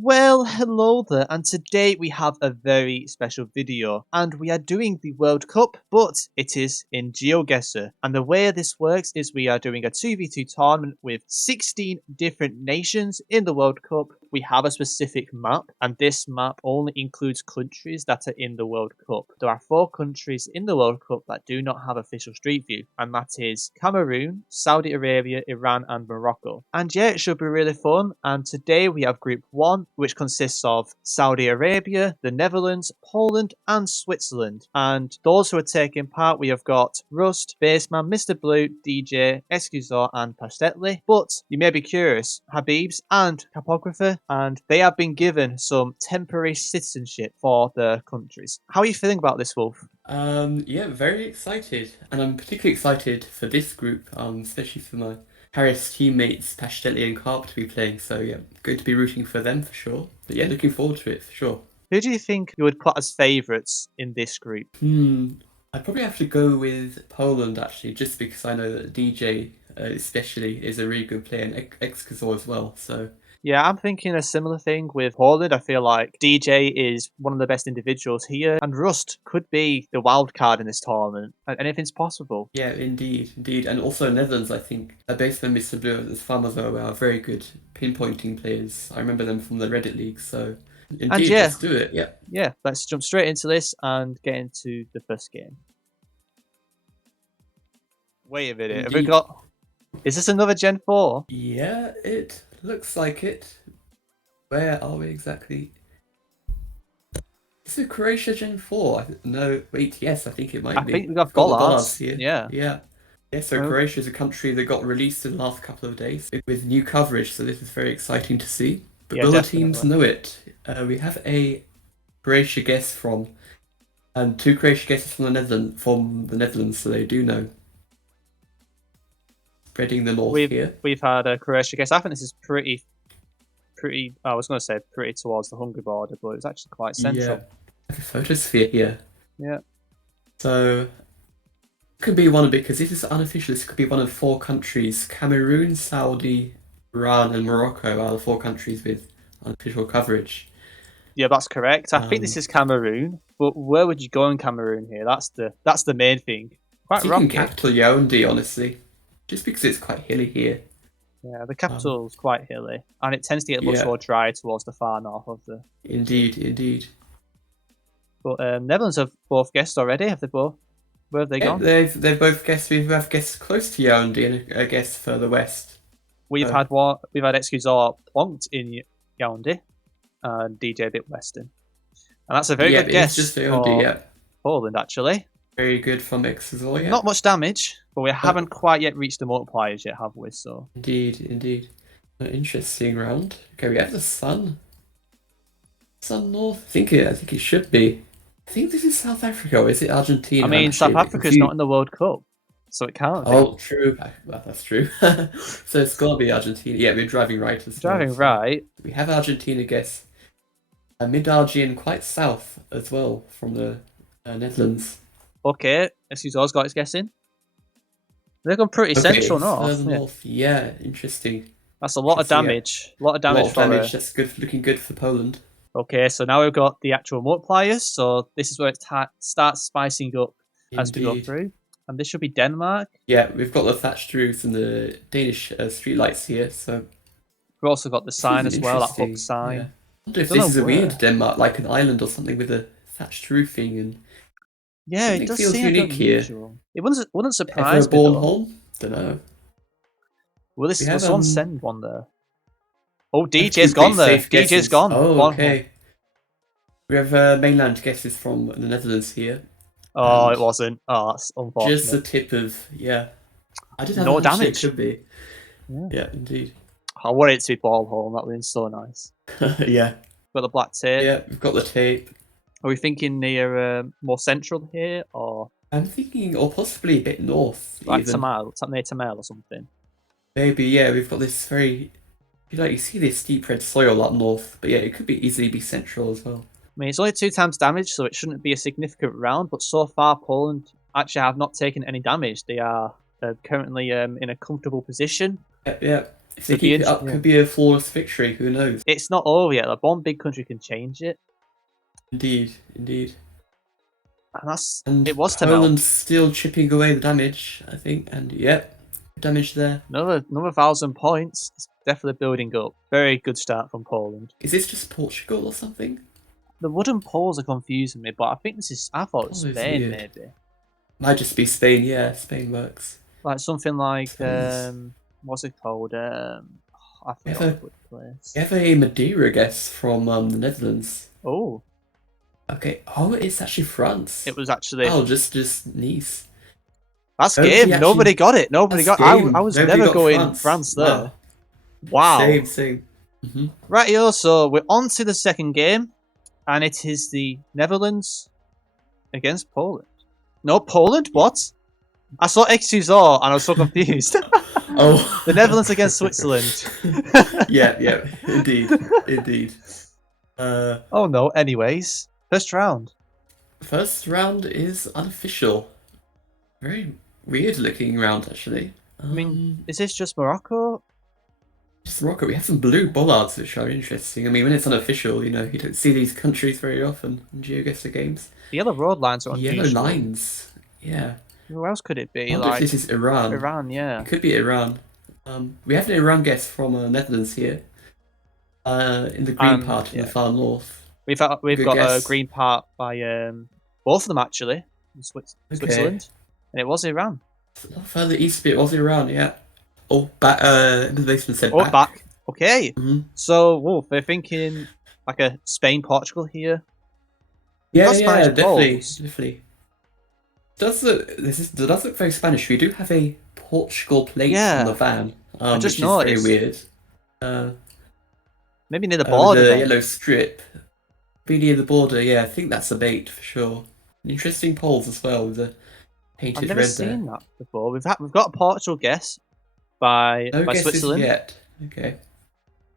Well, hello there, and today we have a very special video, and we are doing the World Cup, but it is in GeoGuessr. And the way this works is we are doing a 2v2 tournament with 16 different nations in the World Cup. We have a specific map, and this map only includes countries that are in the World Cup. There are 4 countries in the World Cup that do not have official Street View, and that is Cameroon, Saudi Arabia, Iran, and Morocco. And yeah, it should be really fun, and today we have Group 1, which consists of Saudi Arabia, the Netherlands, Poland, and Switzerland. And those who are taking part, we have got Rust, Baseman, Mr. Blue, DJ, Excusor, and Pastetli. But you may be curious, Habibz and Carpographer, and they have been given some temporary citizenship for their countries. How are you feeling about this, Wolf? Yeah, very excited, and I'm particularly excited for this group, especially for my Harris teammates Pastelli and Carp to be playing. So yeah, going to be rooting for them for sure. But yeah, looking forward to it for sure. Who do you think you would put as favourites in this group? I'd probably have to go with Poland actually, just because I know that DJ especially is a really good player and Excusor as well. So Yeah, I'm thinking a similar thing with Poland. I feel like DJ is one of the best individuals here, and Rust could be the wild card in this tournament. And anything's possible. yeah, indeed, indeed, and also Netherlands. I think Baseman, Mr. Blue, and Farmazo are very good pinpointing players. I remember them from the Reddit league. So And indeed, yeah, let's do it. Yeah. yeah, let's jump straight into this and get into the first game. Wait a minute, have we Indeed. got... Is this another Gen 4? Yeah, it looks like it. Where are we exactly? Is it Croatia Gen 4? No, wait, yes, I think it might I be. think we got I've got the bollards. bollards here. Yeah. Yeah. Yeah, so Oh, Croatia is a country that got released in the last couple of days with new coverage, so this is very exciting to see. But yeah, will the teams definitely. know it? We have a Croatia guess from, and 2 Croatia guesses from the Netherlands, so they do know. Spreading the north here. We've had a Croatia guess. I think this is pretty. I was going to say pretty towards the Hungary border, but it's actually quite Yeah, central. a photosphere here. Yeah. So could be one because this is unofficial. This could be one of 4 countries: Cameroon, Saudi, Iran, and Morocco are the 4 countries with unofficial coverage. Yeah, that's correct. I think this Um, is Cameroon, but where would you go in Cameroon here? That's the main thing. Quite Thinking rocky. capital Yaoundé, honestly, just because it's quite hilly here. Yeah, the Um, capital's quite hilly, and it tends to get much yeah, more dry towards the far north of the country. indeed, indeed. But Netherlands have both guessed already. Have they both? Where have they Yeah, gone? they've both guessed. We have guessed close to Yaoundé and a guess further west. We've Uh, had one. We've had Excusor plonked in Yaoundé and DJ a bit western, and that's a very yeah, good it is guess just Yaoundé. for Yeah, Poland. Actually, very good from Exazor. Yeah, not much damage, but we uh, haven't quite yet reached the multipliers yet, have we? So indeed, indeed. An interesting round. Okay, we have the sun. Sun North. I think it should be. I think this is South Africa, or is it Argentina? I I'm mean, actually South a bit Africa's not confused. in the World Cup, so it can't be. Oh, true. Well, that's true. So it's gotta be Argentina. Yeah, we're driving right as well. Driving So right. we have Argentina guess. Mid-Argentine, quite south as well from the Netherlands. Okay, Excusor's got his guessing. They've gone pretty Okay, central north. further Yeah, north. Yeah, interesting. that's a lot of Interesting. Yeah, damage. A lot of a lot damage of for damage. That's good. Looking good for Poland. Okay, so now we've got the actual multipliers. So this is where it starts spicing up as we go Indeed. through. And this should be Denmark. Yeah, we've got the thatched roofs and the Danish streetlights here, so We've also got the this is sign an as well, that hook interesting. Yeah, sign. I wonder if Don't this know is a weird where. Denmark, like an island or something with a thatched roofing, and Yeah, it something does feels seem a bit unique here. unusual. It wouldn't Ever a surprise me born though. home? Don't know. We Will have someone send one there? Oh, we have DJ's 2 pretty gone there. safe DJ's guesses. gone. Oh, One. okay. We have mainland guesses from the Netherlands here, Oh, and it wasn't. Oh, that's just the unfortunate. tip of yeah. I did have a No hunch it damage. could be. Yeah. Yeah, indeed. I want it to be ball home. That would be so nice. Yeah, Got the black tape. yeah. We've got the tape. Are we thinking near more central here, or I'm thinking, or possibly a bit north, like even. Tamale, near Tamale or something? Maybe, yeah. We've got this very, you see this steep red soil up north, but yeah, it could be easily be central as well. I mean, it's only 2 times damage, so it shouldn't be a significant round. But so far, Poland actually have not taken any damage. They are currently in a comfortable position. Yeah, yeah. If they Could be keep it up, yeah. could be a flawless victory. Who knows? It's not over yet. Like, one big country can change it, Indeed, indeed. and it And was 10-0. Poland's still chipping away the damage, I think. And yep, damage there. Another 1,000 points. It's definitely building up. Very good start from Poland. Is this just Portugal or something? The wooden poles are confusing me, but I think I thought it was Poland's Spain, weird. maybe. Might just be Spain. Yeah, Spain works. Like something like, Spain's... what's it called? I forgot Ever, which place. you have a Madeira guess from the Netherlands. Oh, Okay. Oh, it's actually France. it was actually. Oh, just Nice. That's Nobody game. actually- Nobody got it. Nobody That's got. I game. was Nobody never got going France there. Wow. Wow. Same. Rightio, so we're on to the second game, and it is the Netherlands against Poland. No, Poland? What? I saw X2ZOR and I was so confused. Oh. The Netherlands against Switzerland. yeah, indeed. Oh no, anyways. First round. First round is unofficial. Very weird looking round, actually. I mean, is this just Morocco? Just Morocco. We have some blue bollards, which are interesting. I mean, when it's unofficial, you don't see these countries very often in GeoGuessr games. The yellow road lines are unusual. Yellow lines. Yeah. Who else could it be? I wonder if this is Iran. Iran, yeah. It could be Iran. We have an Iran guest from Netherlands here. In the green part in the far north. We've got guess. a green part by both of them actually, in Switzerland, and it was Iran. A lot further east, but it was Iran. Yeah. Oh, back. The basement said back. back. Okay. Mm-hmm. So, Wolf, they're thinking like a Spain, Portugal here. Yeah, definitely. Does look very Spanish? We do have a Portugal plate on the van. I just which noticed. is very weird. Maybe near the border. The yellow strip. Be near the border. Yeah, I think that's a bait for sure. Interesting poles as well with the painted red there. I've never seen that before. We've got a Portugal guess by Switzerland. Yet. Okay.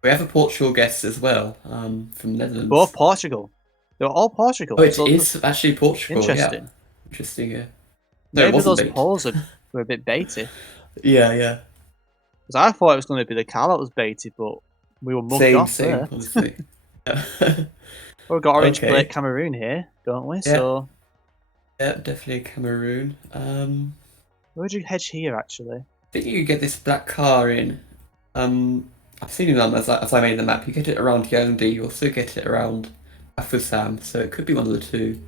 We have a Portugal guess as well from Netherlands. Both Portugal. They're all Portugal. Oh, it is actually Portugal. Interesting. Yeah. Interesting, yeah. No, maybe those polls were a bit baity. Yeah. Because I thought it was going to be the car that was baity, but we were mugged off there. Honestly. We've got orange plate Cameroon here, don't we? Yeah. So yeah, definitely Cameroon. Where would you hedge here, actually? I think you get this black car in. I've seen them as I made the map. You get it around Yaoundé. You also get it around Bafoussam. So it could be one of the two.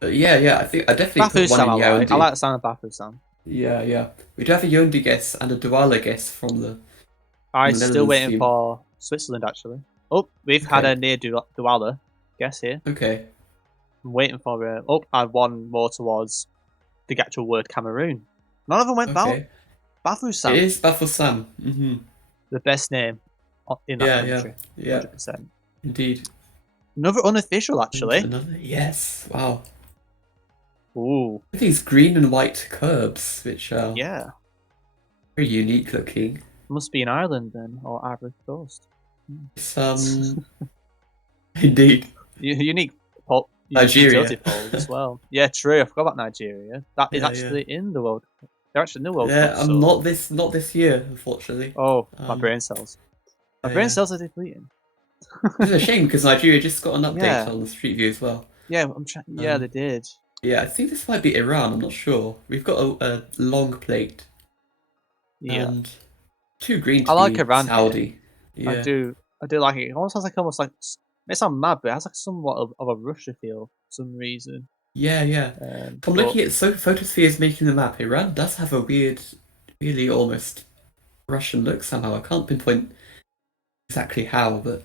But yeah. I definitely put one in Yaoundé. I like the sound of Bafoussam. Yeah. We do have a Yaoundé guess and a Douala guess from the. I'm still waiting for Switzerland, actually. Oh, we've had a near Douala guess here. Okay. I'm waiting for and one more towards the actual word Cameroon. None of them went Bafoussam. It is Bafoussam. Mm-hmm. The best name in that country. Yeah. 100%. Indeed. Another unofficial, actually. Yes. Wow. Ooh. These green and white curbs, which are very unique looking. Must be in Ireland then, or Ivory Coast. Indeed. Unique Nigeria polls as well. Yeah, true. I forgot about Nigeria. That is actually in the World Cup. They're actually in the World Cup. Yeah, not this year, unfortunately. Oh, my brain cells. My brain cells are depleting. It's a shame because Nigeria just got an update on the Street View as well. Yeah, they did. Yeah, I think this might be Iran. I'm not sure. We've got a long plate. Yeah. And two green. I like Iran. Saudi. Yeah. I do like it. It almost sounds like it may sound mad, but it has like somewhat of a Russia feel for some reason. Yeah. I'm looking at Photosphere's making the map. Iran does have a weird, really almost Russian look somehow. I can't pinpoint exactly how, but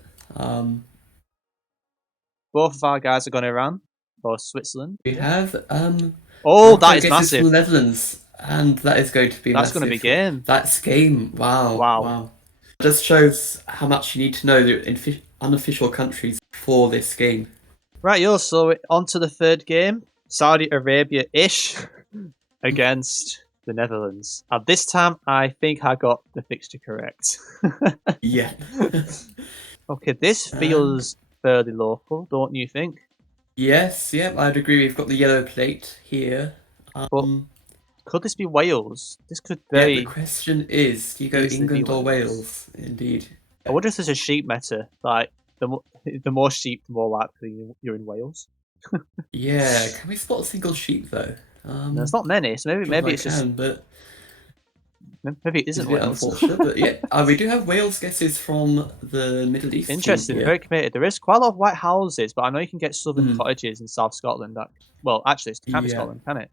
both of our guys are going to Iran or Switzerland. We have that is massive. The Netherlands, and that is going to be. That's going to be game. That's game. Wow. It just shows how much you need to know the unofficial countries for this game. Right, so on to the third game. Saudi Arabia-ish against the Netherlands. And this time, I think I got the fixture correct. Yeah. Okay, this feels fairly local, don't you think? Yes, I'd agree. We've got the yellow plate here. Could this be Wales? This could Yeah, the very question is, do you go easily be England or Wales. Wales? Indeed. I wonder if there's a sheep meta. Like the more sheep, the more likely you're in Wales. Yeah, can we spot a single sheep though? There's not many, so Sure if I it's just can, but maybe it it's a isn't bit Wales. unfortunate. But yeah, we do have Wales guesses from the Middle East Interesting, team very here. committed. There is quite a lot of white houses, but I know you can get southern Hmm. cottages in South Scotland. Well, actually, it can't be Yeah, Scotland, can it?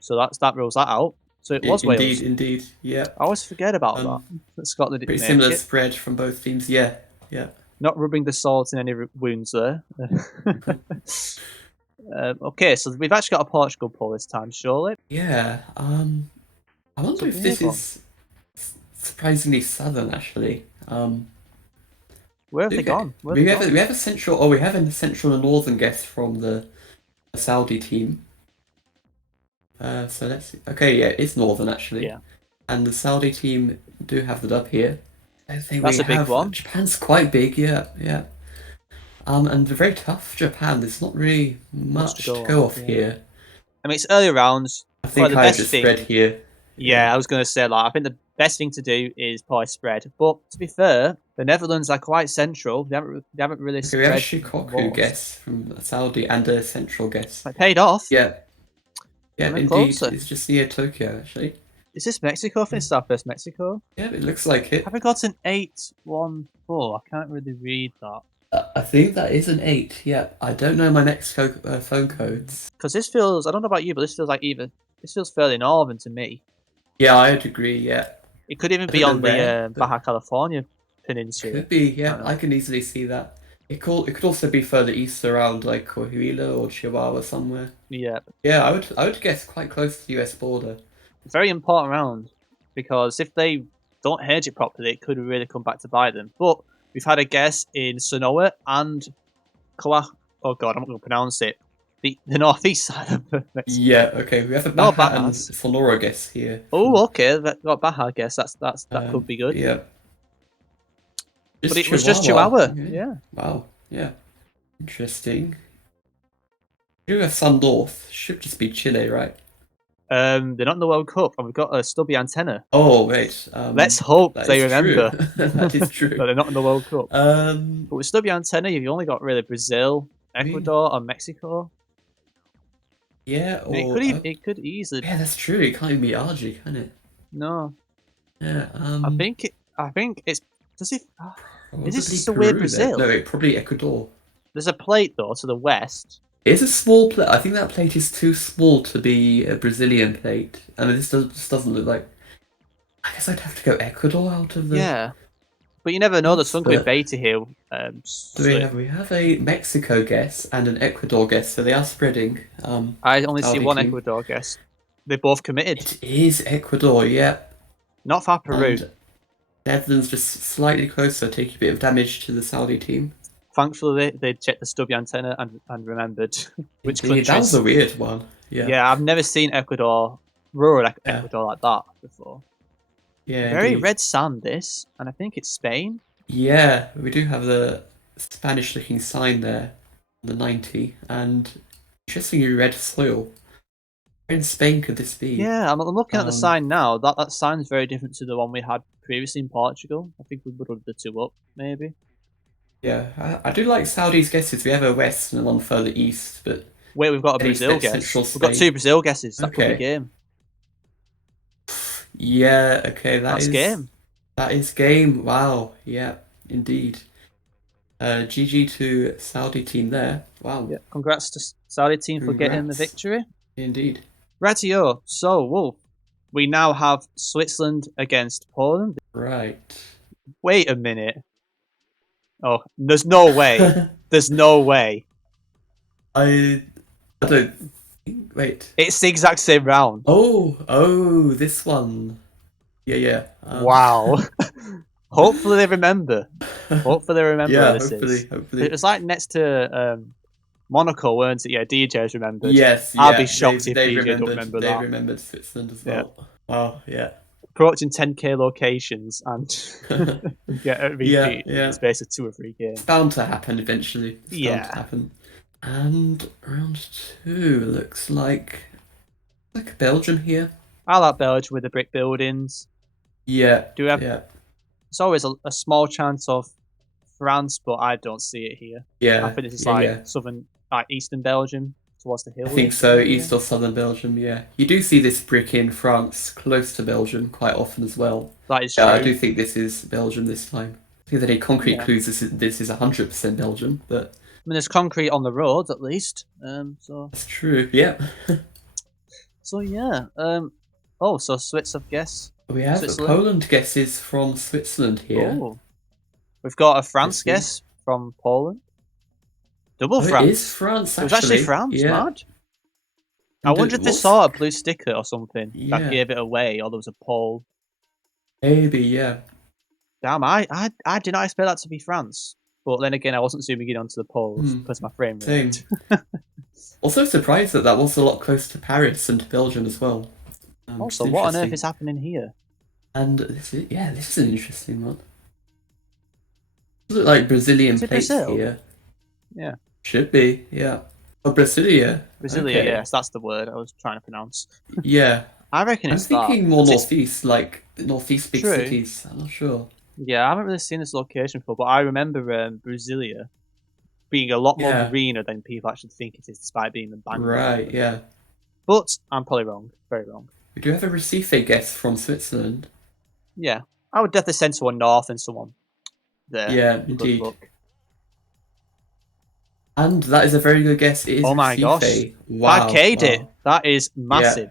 So that rules that out. So it was indeed, Wales. indeed. Yeah. I always forget about that. Um, That Scotland didn't Pretty make similar it. spread from both teams. Yeah, yeah. Not rubbing the salt in any wounds there. Okay, so we've actually got a Portugal poll this time, surely. Yeah. I wonder if this is surprisingly southern actually. Where have they gone? Where have We they have gone? we have a central. Oh, we have a central and northern guess from the Saudi team. So let's see. Okay, yeah, it's northern actually. Yeah. And the Saudi team do have the dub here. I think That's we a big have one. Japan's quite big, yeah, yeah. And they're very tough, Japan. There's not really much to go off here. I mean, it's early rounds. I think I just spread here. Yeah, I was going to say, like, I think the best thing to do is probably spread. But to be fair, the Netherlands are quite central. They haven't really spread. We have a Shikoku guess from Saudi and a central guess. It paid off. Yeah. Yeah, indeed. Closer. It's just near Tokyo, actually. Is this Mexico? I think it's Southwest Mexico. Yeah, it looks like it. Have we got an 814? I can't really read that. I think that is an 8, yeah. I don't know my next phone codes. Because this feels, I don't know about you, but this feels like this feels fairly northern to me. Yeah, I would agree, yeah. It could even be on the Baja California peninsula. Could be, yeah. I can easily see that. It could also be further east around like Coahuila or Chihuahua somewhere. Yeah. Yeah, I would guess quite close to the US border. Very important round, because if they don't hedge it properly, it could really come back to bite them. But we've had a guess in Sonoa and oh god, I'm not going to pronounce it. The northeast side of Mexico. Yeah, okay. We have a Baja and Sonora guess here. Oh, okay. That got Baja guess. That could be good. Yeah. But it was just Chihuahua. Okay. Yeah. Wow. Yeah. Interesting. We do have some north. Should just be Chile, right? They're not in the World Cup, and we've got a stubby antenna. Oh wait. Let's hope they remember. That is true. No, they're not in the World Cup. But with stubby antenna, you've only got really Brazil, Ecuador, and Mexico. Yeah, or it could easily. Yeah, that's true. It can't even be Argy, can it? No. Yeah. I think it's. Does it? Is this just a Peru, weird Brazil? No, probably Ecuador. There's a plate though to the west. It's a small plate. I think that plate is too small to be a Brazilian plate, and this just doesn't look like. I guess I'd have to go Ecuador out of the. Yeah, but you never know. There's some good beta here. We have a Mexico guess and an Ecuador guess, so they are spreading. I only see one Ecuador guess. They're both committed. It is Ecuador, yeah. Not far Peru. And Netherlands just slightly closer, taking a bit of damage to the Saudi team. Thankfully, they checked the stubby antenna and remembered which countries. That was a weird one. Yeah, I've never seen Ecuador, rural Ecuador like that before. Yeah, very red sand this, and I think it's Spain. Yeah, we do have the Spanish-looking sign there, the 90, and interestingly red soil. Where in Spain could this be? Yeah, I'm looking at the sign now. That sign's very different to the one we had previously in Portugal. I think we would have the two up, maybe. Yeah, I do like Saudi's guesses. We have a west and one further east, but wait, we've got a Brazil guess. We've got two Brazil guesses. That could be game. Yeah, okay, that's game. That is game. Wow, yeah, indeed. GG to Saudi team there. Wow. Yeah, congrats to Saudi team for getting the victory. Indeed. Rightio. So, Wolf, we now have Switzerland against Poland. Right. Wait a minute. Oh, there's no way. There's no way. I don't. Wait. It's the exact same round. Oh, this one. Yeah. Wow. Hopefully they remember. Hopefully they remember yeah, where this is. Hopefully. It was like next to Monaco, weren't it? Yeah, DJs remembered. Yes, I'd be shocked if DJ don't remember that. They remembered Switzerland as well. Yeah. Wow, yeah. Approaching 10k locations and get a repeat in the space of 2 or 3 games. It's bound to happen eventually. It's bound to happen. And round 2 looks like Belgium here. I like Belgium with the brick buildings. Yeah, Do we have? yeah, It's always a small chance of France, but I don't see it here. I yeah, think this is yeah, like yeah. southern, like eastern Belgium towards the I hills. think so. East or southern Belgium, yeah. You do see this brick in France, close to Belgium, quite often as well. That is Yeah, I true. do think this is Belgium this time. I think that any concrete Yeah. clues this is 100% Belgium, but I mean, there's concrete on the roads at least. that's true. Yeah. So yeah. Oh, so Switzerland guess. We have Switzerland. Poland guesses from Switzerland here. Oh, we've got a France Let's see. guess from Poland. Double Oh, it is France. France It was actually actually. France, Yeah. mad. I And wonder if they what's saw a blue sticker or something that yeah, gave it away, or there was a poll. maybe, yeah. Damn, I did not expect that to be France. But then again, I wasn't zooming in onto the polls Hmm. because my frame rate. Same. Also surprised that that was a lot closer to Paris and to Belgium as well. Which Also, is what on earth interesting. is happening here? And this is an interesting one. Look like Brazilian Is it plates Brazil? here. Yeah. Should be, yeah. Oh, Brasilia. Brasilia, Okay. yes, that's the word I was trying to pronounce. Yeah. I reckon I'm it's that. thinking more 'Cause it's northeast, like northeast big true. cities. I'm not sure. Yeah, I haven't really seen this location before, but I remember Brasilia being a lot more Yeah. greener than people actually think it is, despite being the bang. Right, yeah. But I'm probably wrong. Very wrong. We do have a Recife guess from Switzerland. Yeah. I would definitely send someone north and someone there. Yeah, Good indeed. luck. And that is a very good guess. It is Oh my gosh. Recife. Wow. 5K'd it. Wow. That is massive.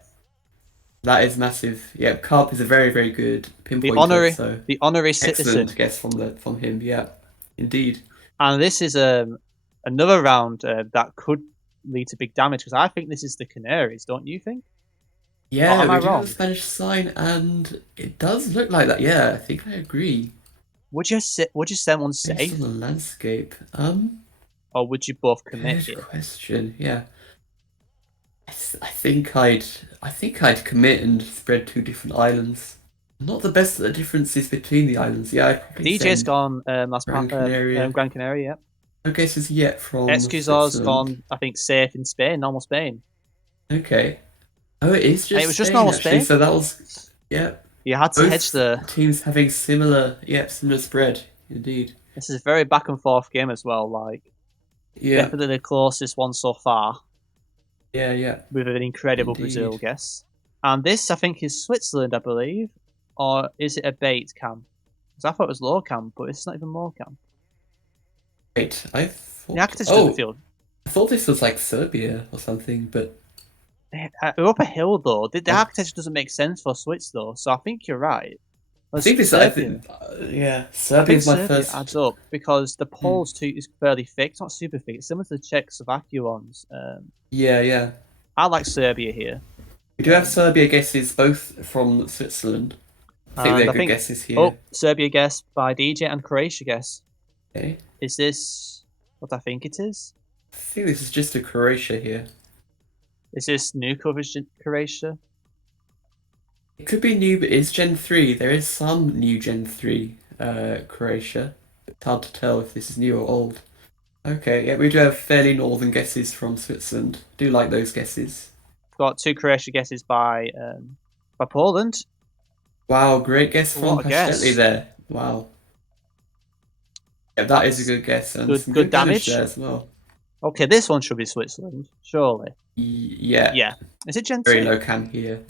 That is massive. Yeah, Carp is a very, very good The pinpointer. So honorary excellent citizen. guess from him. Yeah, indeed. And this is another round that could lead to big damage because I think this is the Canaries, don't you think? Yeah, am I we do have wrong? a Spanish sign, and it does look like that. Yeah, I think I agree. Would you send one Based safe, on the landscape. or would you both commit Good here? question. Yeah, I think I'd commit and spread two different islands. Not the best at the differences between the islands. Yeah, I'd probably DJ's send gone Gran Canaria. Gran Canaria. Yeah. No guesses yet from Excusar's Switzerland. gone, I think, safe in Spain, normal Spain. Okay. Oh, it is just It was just Spain, normal actually. Spain. So that was You had to both hedge the. teams having similar spread. Indeed. This is a very back and forth game as well. Like Yeah. definitely the closest one so far, Yeah. with an incredible Indeed. Brazil guess. And this, I think, is Switzerland, I believe, or is it a bait cam? Because I thought it was low cam, but it's not even low cam. Wait, I thought. The architecture doesn't feel. I thought this was like Serbia or something, but We're up a hill though. The architecture doesn't make sense for Swiss though, so I think you're right. I think this. I think, Serbia is my Serbia first. adds up because the Poles too is fairly thick. It's not super thick. It's similar to the Czechoslovakia ones. Yeah. I like Serbia here. We do have Serbia guesses both from Switzerland. I think they're good guesses here. Oh, Serbia guess by DJ and Croatia guess. Okay. Is this what I think it is? I think this is just a Croatia here. Is this new coverage Croatia? It could be new, but it's Gen 3. There is some new Gen 3 Croatia. It's hard to tell if this is new or old. Okay, yeah, we do have fairly northern guesses from Switzerland. Do like those guesses. Got two Croatia guesses by Poland. Wow, great guess from What a guess. Pastelli there. Wow. Yeah, that is a good guess. And some good damage there as well. Okay, this one should be Switzerland, surely. Yeah. Yeah. Is it Gen 2? Very low cam here.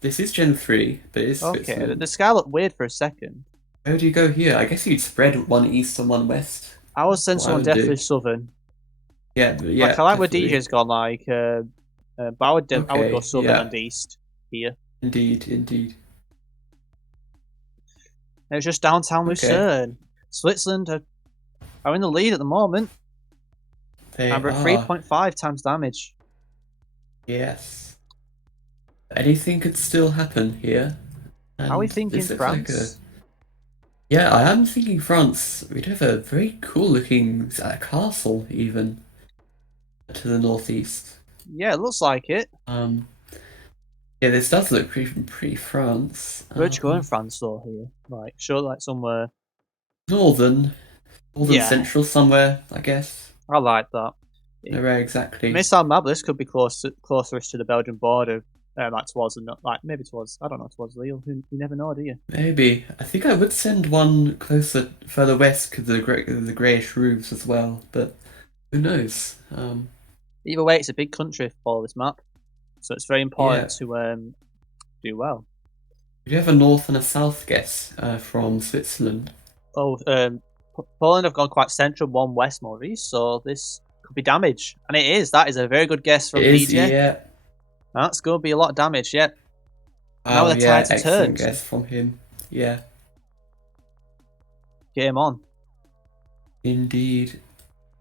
This is Gen 3, but it's Switzerland. Okay, the sky looked weird for a second. Where do you go here? I guess you'd spread one east and one west. I would send someone would definitely do. southern. Yeah. Like, I like where definitely. DJ's gone, like, but I would go Okay, southern yeah. and east here. Indeed. It was just downtown Lucerne. Switzerland are in the lead at the moment. They And we're at are. 3.5 times damage. Yes. Anything could still happen here. Are we And thinking this looks France? Yeah, I am thinking France. We do have a very cool looking castle, even to the northeast. Yeah, it looks like it. Yeah, this does look pretty France. Where'd you go in France, though, here? Like, sure, like somewhere. Northern Yeah. central somewhere, I guess. I like that. Nowhere exactly. It may sound mad, but this could be closer to the Belgian border. like towards the like maybe towards I don't know towards Lille. You never know, do you? Maybe. I think I would send one closer, further west because the greyish roofs as well. But who knows? Either way, it's a big country for this map, so it's very Yeah. important to do well. Do you have a north and a south guess from Switzerland? Oh, Poland have gone quite central, one west, more east, so this could be damage, and it is. That is a very good guess It from is, DJ. yeah. That's going to be a lot of damage. Yep. Now Oh, the yeah, tides are excellent turned. guess from him. Yeah, Game on. indeed.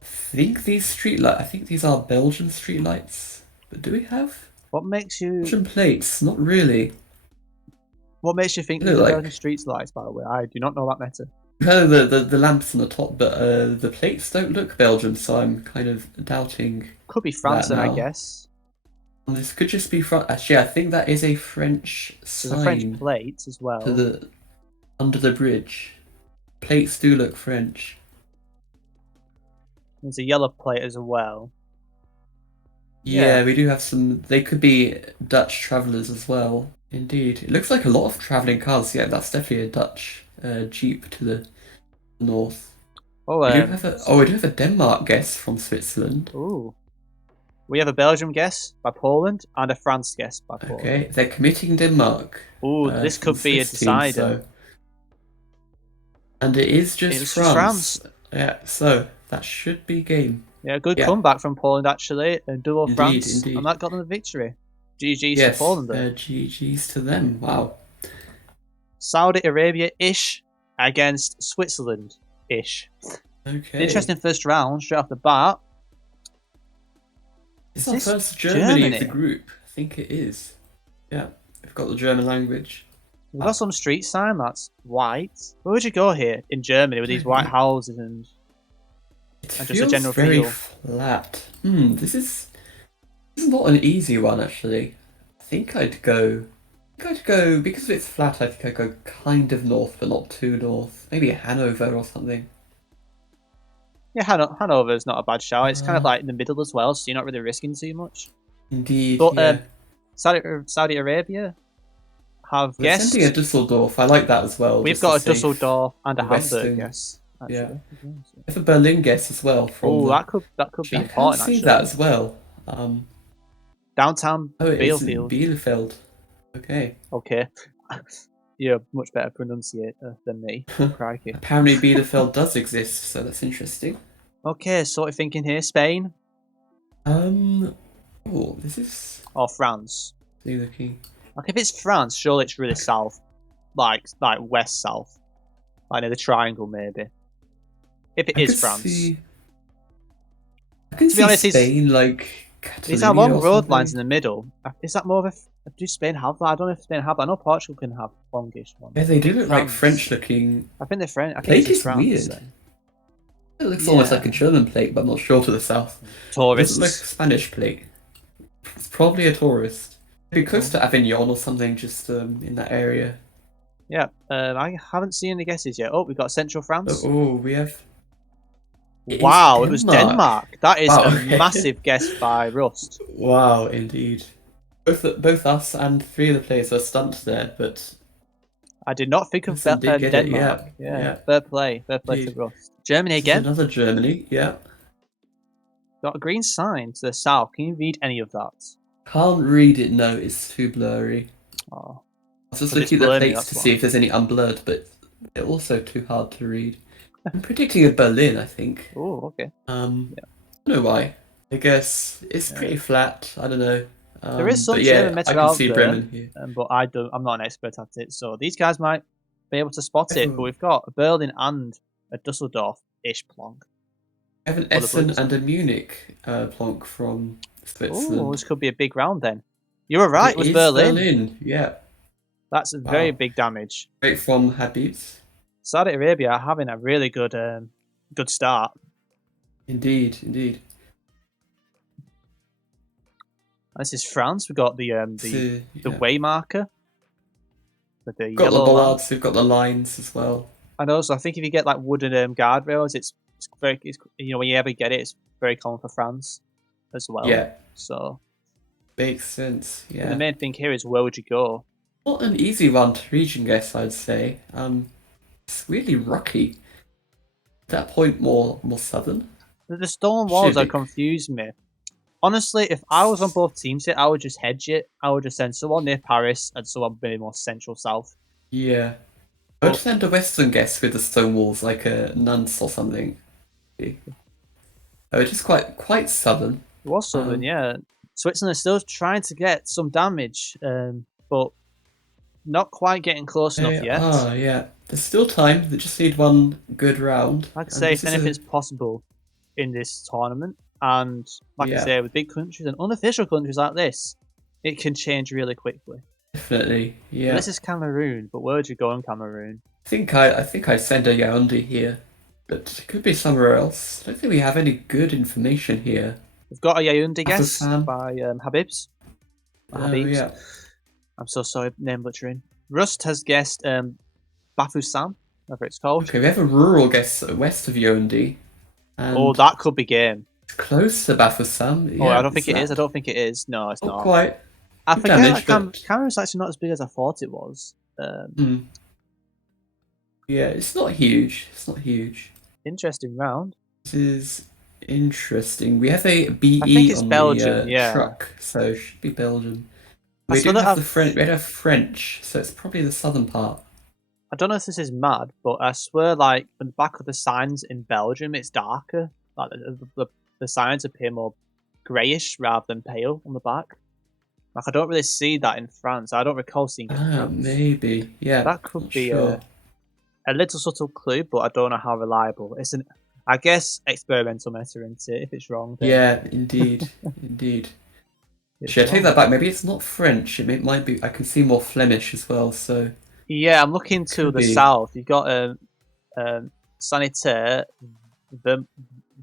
I think these are Belgian streetlights. But do we have What makes you Belgian plates? Not really. think They these look are Belgian like street lights? By the way, I do not know that meta. the lamps on the top, but the plates don't look Belgian, so I'm kind of doubting Could be that France, then I now. guess. And this could just be Actually, I think that is a French There's a French sign plate as well. to the under the bridge. Plates do look French. There's a yellow plate as well. Yeah, we do have some. They could be Dutch travelers as well. Indeed, it looks like a lot of traveling cars. Yeah, that's definitely a Dutch Jeep to the north. Oh, we do have a Denmark guess from Switzerland. ooh. We have a Belgium guess by Poland and a France guess by Poland. Okay, they're committing Denmark. Ooh, this from could be a Swiss team, decider. And it is just It's France. just France. Yeah, so that should be game. Yeah, good comeback from Poland actually. And double Indeed, France, indeed. and that got them the victory. GG's Yes, for Poland there. GG's to them. Wow. Saudi Arabia-ish against Switzerland-ish. Okay. Interesting first round straight off the bat. It's Is our this first Germany of the Germany? group. I think it is. Yeah, we've got the German language. We've got some street sign that's white. Where would you go here in Germany with these white houses and It just a feels general very feel? flat. This is not an easy one actually. I think I'd go because it's flat. I think I'd go kind of north, but not too north. Maybe Hanover or something. Yeah, Hanover's not a bad shout. It's kind of Uh, like in the middle as well, so you're not really risking too much. Indeed, But yeah. Saudi Arabia have We're guessed. sending a Dusseldorf. I like that as well. We've just got to a save Dusseldorf and a the Hamburg Western. guess. Actually. Yeah. We have a Berlin guess as well from. Oh, that could be I important. can see Actually, that as well. downtown Oh, it is Bielefeld. Bielefeld. Okay. Okay, you're a much better pronunciator than me. Crikey. Apparently Bielefeld does exist, so that's interesting. Okay, so what are you thinking here? Spain Oh, this is or France? looking. Like if it's France, surely it's really south, like west south, like near the triangle maybe. If it is France. I can To be honest, Spain like these are long Catalonia or road lines in something. the middle. Is that more of a? Do Spain have that? I don't know if Spain have that. I know Portugal can have longish ones. Yeah, they do look like France. French looking. I think they're French. I think Plate this is is France. weird. Then. It looks almost Yeah. like a German plate, but I'm not sure to the south. It Tourists. doesn't look a Spanish plate. It's probably a tourist. Maybe close to Avignon or something, just in that area. Yeah, I haven't seen any guesses yet. Oh, we've got Central France. Oh, we have. Wow, it was Denmark. That is Wow, a okay. massive guess by Rust. Wow, indeed. Both us and three of the players are stumped there, but I did not think of Some did get it, Denmark. yeah. Fair play to Indeed. Rust. Germany this is again. another Germany. Yeah, Got a green sign to the south. Can you read any of that? can't read it. No, it's too blurry. Oh, I was just But it's looking at the blurry, plates that's to why. see if there's any unblurred, but they're also too hard to read. I'm predicting a Berlin, I think. oh, okay. I don't know why. I guess it's pretty flat. I don't know. There is some but yeah, German meta I can out see there, Bremen here. but I'm not an expert at it. So these guys might be able to spot it. But Oh. we've got a Berlin and a Dusseldorf-ish plonk. I have an Or the Essen Bundesliga. and a Munich plonk from Switzerland. Oh, this could be a big round then. You were right. It was is Berlin. Yeah, That's a very Wow. big damage. straight from Habibz. Saudi Arabia are having a really good start. Indeed, indeed. This is France. We've got the way marker with the We've got the yellow line. bollards, we've got the lines as well. And also, I think if you get like wooden guardrails, it's when you ever get it, it's very common for France as well. Yeah. So Makes sense. But the Yeah. main thing here is where would you go? Not an easy one to region guess, I'd say. It's really rocky. That point more southern. The stone walls Should are be. confusing me. Honestly, if I was on both teams here, I would just hedge it. I would just send someone near Paris and someone maybe more central south. Yeah. I would But send a western guess with the stone walls, like a Nantes or something. Oh, it is quite southern. it was southern, Um, yeah. Switzerland is still trying to get some damage, but not quite getting close enough they yet. are, yeah. There's still time. They just need one good round, Like I and say, this if is a anything's possible in this tournament, and like I yeah, say, with big countries and unofficial countries like this, it can change really quickly. definitely, So yeah. this is Cameroon, but where would you go in Cameroon? I think I send a Yaoundé here, but it could be somewhere else. I don't think we have any good information here. We've got a Yaoundé guess Afghanistan. by Habibz. Oh Habibz. yeah. I'm so sorry, name butchering. Rust has guessed Bafoussam, whatever it's called. Okay, we have a rural guess west of Yaoundé, Oh, and that could be game. it's close to Bafoussam. Oh, I Yeah, don't is think it is. I that? don't think it is. No, it's Not not. quite. I Good forget that damage, but Cameroon's actually not as big as I thought it was. hmm. Yeah, it's not huge. It's not huge. Interesting round. This is interesting. We have a I think BE it's on the Belgium, yeah. truck, so it should be Belgium. I We do swear that have the French. We have French, so it's probably the southern part. I don't know if this is mad, but I swear, like, on the back of the signs in Belgium, it's darker. Like, the signs appear more greyish rather than pale on the back. Like, I don't really see that in France. I don't recall seeing it in Ah, France. maybe. Yeah, That could not be sure. a little subtle clue, but I don't know how reliable. It's an, I guess, experimental meta, isn't it? If it's wrong, then Yeah, indeed, indeed. it's Should I take wrong. that back? Maybe it's not French. Might be. I can see more Flemish as well, so Yeah, I'm looking to could the be. south. You've got sanitaire, ver,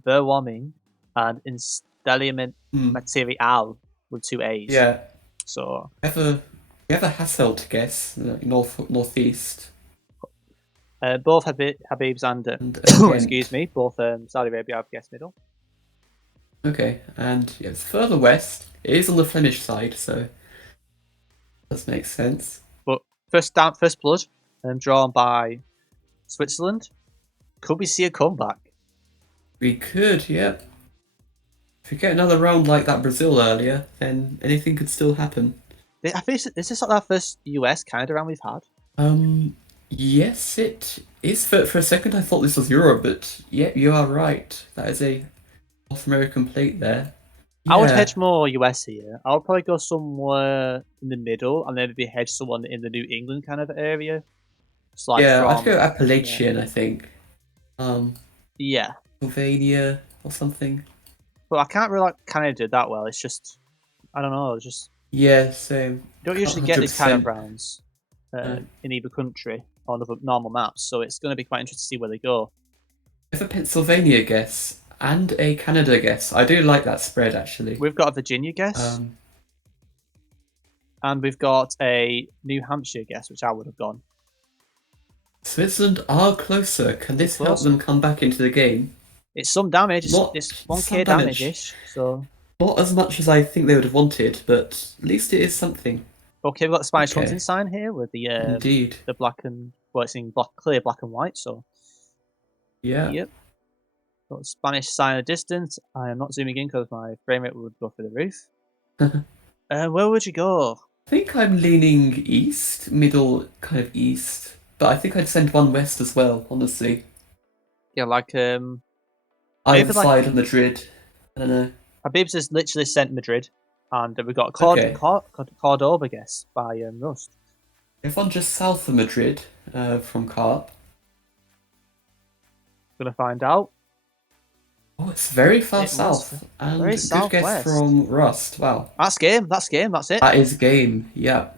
verwarming, and installment Hmm. material with two A's. Yeah, So we have a Hasselt guess, northeast, both Habib's and and excuse Ghent. me, both Saudi Arabia have guessed middle. Okay, and yeah, it's further west. It is on the Flemish side, so does make sense. But first blood, drawn by Switzerland. Could we see a comeback? We could, yeah. If we get another round like that Brazil earlier, then anything could still happen. I think is this like our first US Canada round we've had? Yes, it is. For a second, I thought this was Europe, but yeah, you are right. That is a North American plate there. I would Yeah, hedge more US here. I would probably go somewhere in the middle and then maybe hedge someone in the New England kind of area. It's like yeah, I'd from go Appalachian, I think. Um, yeah. Pennsylvania or something. But I can't really like Canada that well. It's just I don't know. It's just Yeah, same. you don't Can't usually get these kind of 100%. rounds No. in either country on other normal maps. So it's going to be quite interesting to see where they go. If a Pennsylvania guess and a Canada guess, I do like that spread actually. We've got a Virginia guess Um, and we've got a New Hampshire guess, which I would have gone. Switzerland are closer. Can They're this help closer. them come back into the game? It's some damage. Not It's some 1k damage damage. ish. So Not as much as I think they would have wanted, but at least it is something. okay, we've got the Spanish hunting Okay, sign here with indeed. the black and well, it's in clear black and white. So Yeah. yep, got Spanish sign at distance. I am not zooming in because my frame rate would go through the roof. Where would you go? I think I'm leaning east, middle kind of east, but I think I'd send one west as well, honestly. Yeah, like Either maybe like side of Madrid. I don't know. Habib's has literally sent Madrid, and we've got Okay. Cordoba guess by Rust. If one just south of Madrid, from Carp. Gonna find out. Oh, it's very far It was south. And very good guess southwest. from Rust. Wow. That's game. That's game. That's it. That is game. Yeah.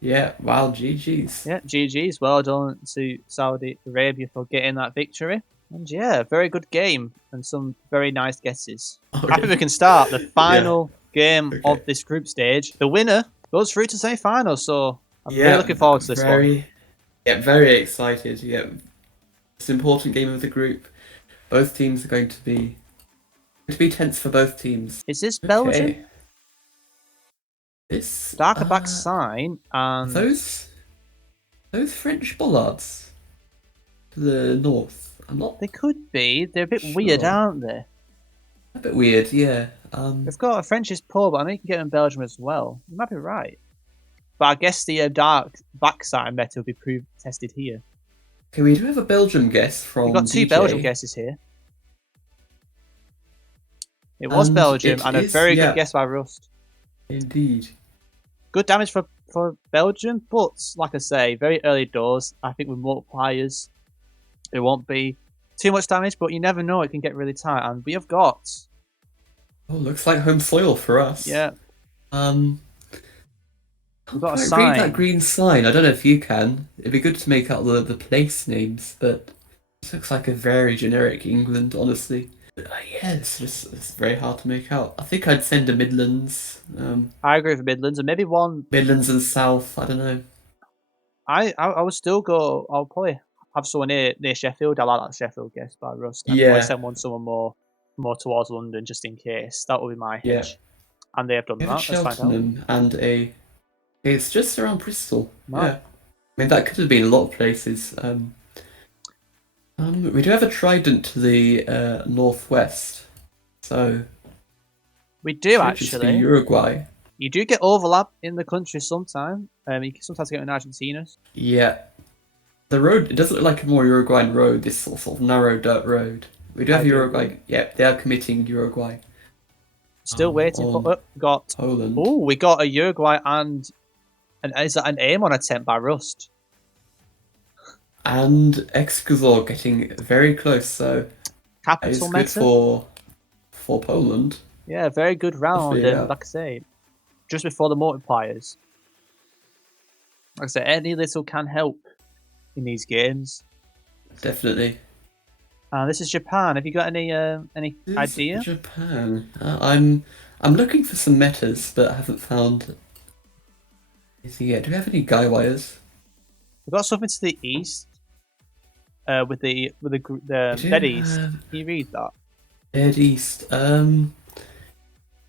Yeah. Wow. GG's. Yeah, GG's. Well done to Saudi Arabia for getting that victory. And yeah, very good game and some very nice guesses. Oh, Happy yeah. we can start the Yeah. final game Okay. of this group stage. The winner goes through to semi-final, so I'm Yeah. really looking forward to this one. Very. Yeah. Very excited. Yeah. It's an important game of the group. Both teams are going to be tense for both teams. Is this Belgium? Okay. This Darker back sign and those French bollards to the north. I'm not they could be. They're a bit weird, sure. aren't they? A bit weird, yeah. They've got a French's pub, but I know you can get them in Belgium as well. You might be right. But I guess the dark backside meta will be tested here. Okay, we do have a Belgium guess We from got two DJ. Belgium guesses here. It was And Belgium, it and a is, very yeah, good guess by Rust. indeed. Good damage for Belgium, but like I say, very early doors. I think with multipliers, it won't be too much damage, but you never know. It can get really tight, and we have got. Oh, looks like home soil for us. Yeah, Um, we've can't got a quite read that sign. green sign. I don't know if you can. It'd be good to make out the place names, but this looks like a very generic England, honestly. Yeah, it's very hard to make out. I think I'd send a Midlands, I agree with Midlands, and maybe one. Midlands and South. I don't know. I would still go. I'll probably have someone near Sheffield. I like that Sheffield guess by Rust, and probably Yeah, someone more towards London just in case. That would be my yeah. hedge, and they have done We have a that. Let's find out. Cheltenham and a. It's just around Bristol. Wow. Yeah, I mean that could have been a lot of places. We do have a trident to the northwest, so We do should just be actually. Uruguay. You do get overlap in the country sometimes. You can sometimes get in Argentina. Yeah, the road, it doesn't look like a more Uruguayan road. This sort of narrow dirt road. We do have I do Uruguay. agree. Yeah, they are committing Uruguay. Still waiting for. On Got. Poland. Oh, we got a Uruguay and is that an aim on attempt by Rust? And Excusor getting very close, so that is Capital good meta. for Poland. Yeah, very good round. Hopefully, And yeah. like I say, just before the multipliers. Like I said, any little can help in these games. Definitely. This is Japan. Have you got any This is idea? Japan. I'm looking for some metas, but I haven't found anything yet. Do we have any guy wires? We've got something to the east. With the We do dead east. have Can you read that? Dead East. I mean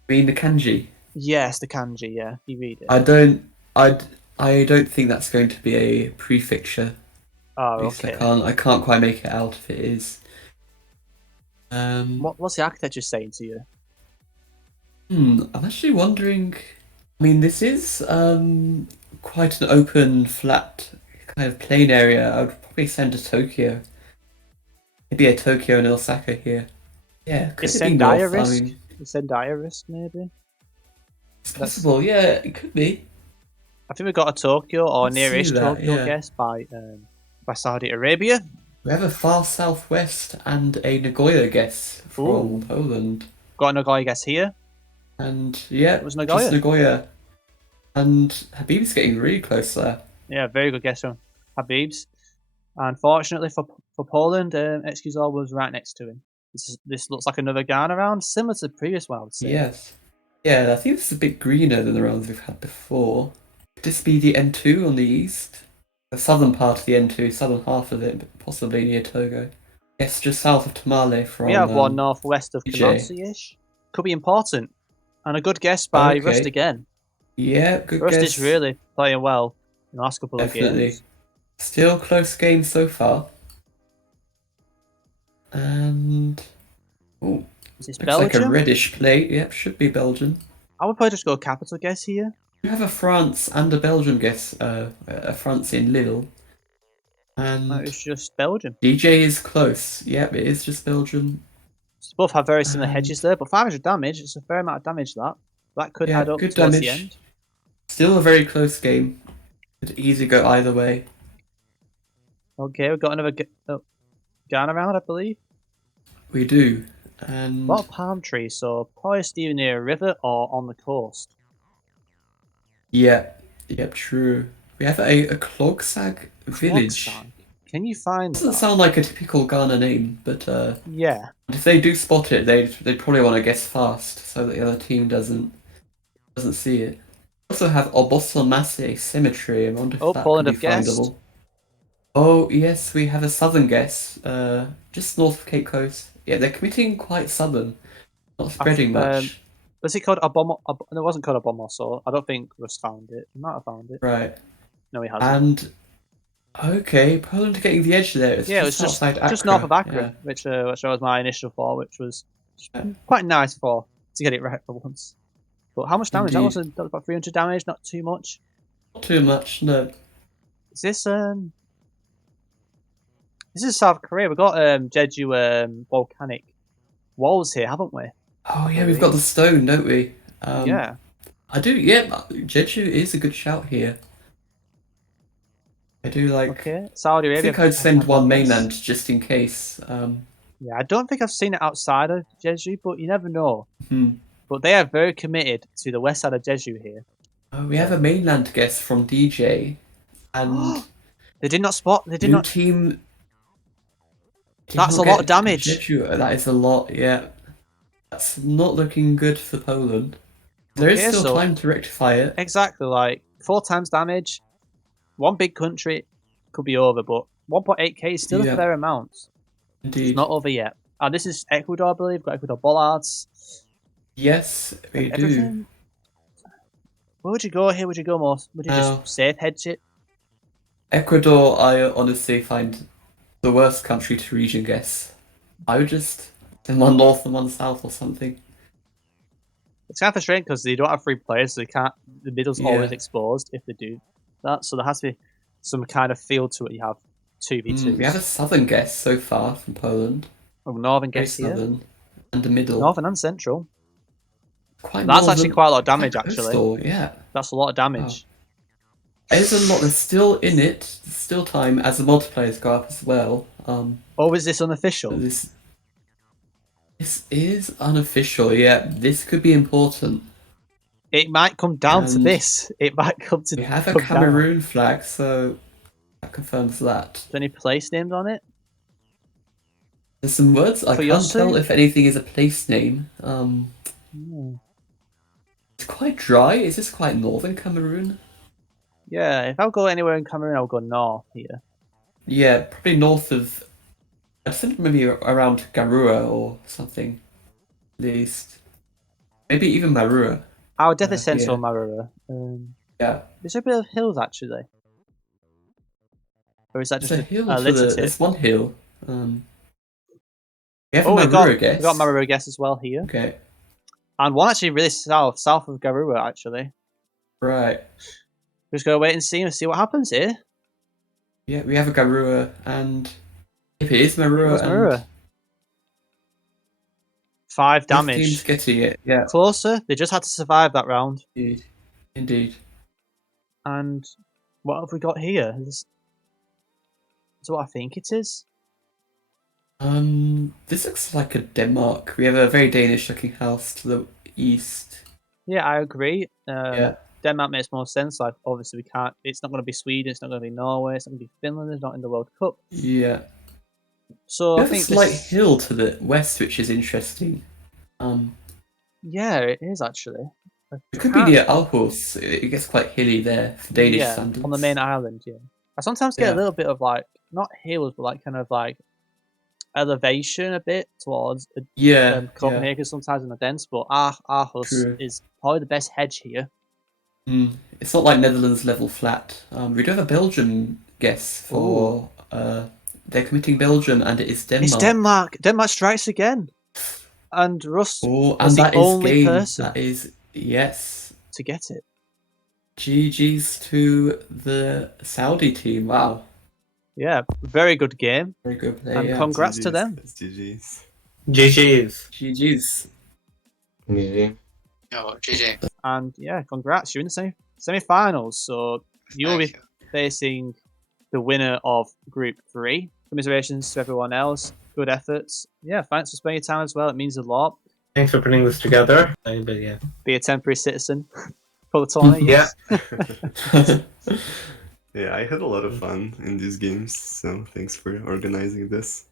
the kanji. Yes, the kanji. Yeah, can you read it? I don't think that's going to be a prefixture. At Oh, least okay. I can't quite make it out if it is. What's the architecture saying to you? I'm actually wondering. I mean, this is quite an open, flat kind of plain area. I would probably send to Tokyo. Maybe a Tokyo and Osaka here. Yeah, could Is it be Sendai a north? I risk? mean, Is Sendai a risk, maybe? it's possible. Yeah, it could be. I think we got a Tokyo or Let's see nearish that, Tokyo yeah. guess by Saudi Arabia. We have a far southwest and a Nagoya guess from Ooh. Poland. Got a Nagoya guess here. And yeah, It was just Nagoya. Nagoya. And Habib's getting really close there. Yeah, very good guess from Habibz. Unfortunately for Poland, Excusor was right next to him. This looks like another Ghana round, similar to the previous one, I would say. Yes. Yeah, I think this is a bit greener than the rounds we've had before. Could this be the N2 on the east? The southern part of the N2, southern half of it, but possibly near Togo. Yes, just south of Tamale from We have one northwest of DJ. Kumasi-ish. Could be important. And a good guess by Okay. Rust again. Yeah, good Rust guess. is really playing well in the last couple of Definitely. games. Still close game so far. And oh, Is this looks like a Belgium? reddish plate. Yep, should be Belgian. I would probably just go capital guess here. You have a France and a Belgian guess. A France in Lille. And It's just Belgium. DJ is close. Yep, it is just Belgian. Both have very similar And- hedges there, but 500 damage, it's a fair amount of damage that could Yeah, add up good towards the damage. end. Still a very close game. Could easily go either way. Okay, we've got another Ghana round, I believe. We do. A And lot of palm trees, so probably either near a river or on the coast. yeah, yep, true. We have a Clogsag village. Clogsag. Can you find Doesn't that? sound like a typical Ghana name, but Yeah. if they do spot it, they probably want to guess fast so that the other team doesn't see it. We also have Obosolmase Cemetery. I wonder if Oh, that Poland could be have guessed. findable. Oh yes, we have a southern guess, just north of Cape Coast. Yeah, they're committing quite southern, not spreading much. Was it called a bomb? No, it wasn't called a bomb. So I don't think Russ found it. He might have found it. Right. No, he hasn't. And okay, Poland getting the edge there. It's Yeah, it just was outside Accra. just north of Accra, Yeah. which was my initial thought, which was quite nice to get it right for once. But how much damage? That was about 300 damage, not too much. Not too much, no. Is this This is South Korea. We've got Jeju volcanic walls here, haven't we? Oh yeah, we've got the stone, don't we? Yeah. I do. Yeah, Jeju is a good shout here. I do like. Okay. Saudi Arabia. I think I'd send one mainland just in case. Yeah, I don't think I've seen it outside of Jeju, but you never know. Hmm. But they are very committed to the west side of Jeju here. Oh, we have a mainland guest from DJ, and they did not spot. They did not. Team. That's a lot of damage. Jeju. That is a lot. Yeah, that's not looking good for Poland. There is still time to rectify it. Exactly, like 4 times damage. One big country could be over, but 1.8k is still a fair amount. Indeed. It's not over yet. And this is Ecuador, I believe. We've got Ecuador bollards. Yes, we do. Where would you go here? Would you go more? Would you just safe hedge it? Ecuador, I honestly find the worst country to region guess. I would just send one north and one south or something. It's kind of frustrating because they don't have 3 players, so they can't. The middle's always exposed if they do that. So there has to be some kind of feel to it. You have 2v2. We have a southern guess so far from Poland. Oh, northern guess here. Southern and the middle. Northern and central. That's actually quite a lot of damage, actually. Coastal, yeah. That's a lot of damage. Oh. There's a lot. There's still in it. There's still time as the multiplayers go up as well. Is this unofficial? This is unofficial. Yeah, this could be important. It might come down to this. It might come to. We have a Cameroon flag, so that confirms that. Is there any place names on it? There's some words. I can't tell if anything is a place name. It's quite dry. Is this quite northern Cameroon? Yeah, if I'll go anywhere in Cameroon, I'll go north here. Yeah, probably north of. I think maybe around Garua or something. At least. Maybe even Marua. I would definitely send some Marua. Yeah. Is there a bit of hills actually? Or is that just a hill? little There's one hill. We have a Marua guess. We've got Marua guess as well here. Okay. And one actually really south of Garua actually. Right. We're just gonna wait and see what happens here. Yeah, we have a Garua, and if it is Marua, 5 damage. Team's getting it. Yeah. Closer. They just had to survive that round. Indeed. And what have we got here? Is what I think it is. This looks like a Denmark. We have a very Danish-looking house to the east. Yeah, I agree. Yeah. Denmark makes more sense. Like, obviously, we can't. It's not going to be Sweden. It's not going to be Norway. It's not going to be Finland. It's not in the World Cup. Yeah. So I think a slight hill to the west, which is interesting. Yeah, it is actually. It could be near Aarhus. It gets quite hilly there for Danish standards. On the main island. Yeah. I sometimes get a little bit of like not hills, but like kind of like elevation a bit towards Copenhagen sometimes in the dense. But Aarhus is probably the best hedge here. It's not like Netherlands level flat. We do have a Belgian guess for they're committing Belgium, and it is Denmark. It's Denmark. Denmark strikes again, and Russ was the only person that is to get it. GG's to the Saudi team. Wow. Yeah, very good game. Very good play. And congrats to them. GG's. GG's. GG. Oh, GG. And yeah, congrats. You're in the semi-finals. So you'll be facing the winner of Group 3. Commiserations to everyone else. Good efforts. Yeah, thanks for spending your time as well. It means a lot. Thanks for putting this together. But yeah. Be a temporary citizen for the tourney. Yeah. Yeah, I had a lot of fun in these games, so thanks for organizing this.